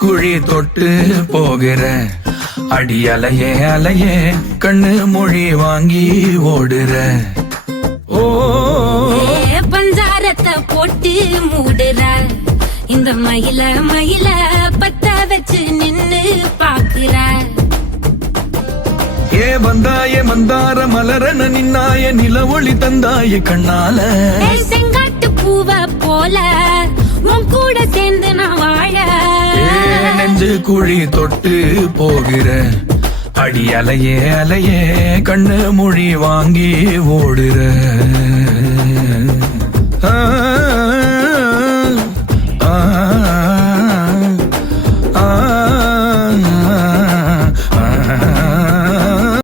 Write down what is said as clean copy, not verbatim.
குழி தொட்டு போகிற அடி அலையே அலையே கண்ணு மொழி வாங்கி ஓடுற. ஓ பஞ்சாரத்தை போட்டு மூடுற இந்த மயில மயில பத்த வச்சு நின்னு பாக்குற. ஏ வந்தாய மந்தார மலரன நின்னாய நில ஒளி தந்தாய கண்ணால. செங்காட்டு பூவ போல உன் கூட சேர்ந்து நான் வாழ. நெஞ்சு குழி தொட்டு போகிற அடி அலையே அலையே கண்ணு மொழி வாங்கி ஓடுற.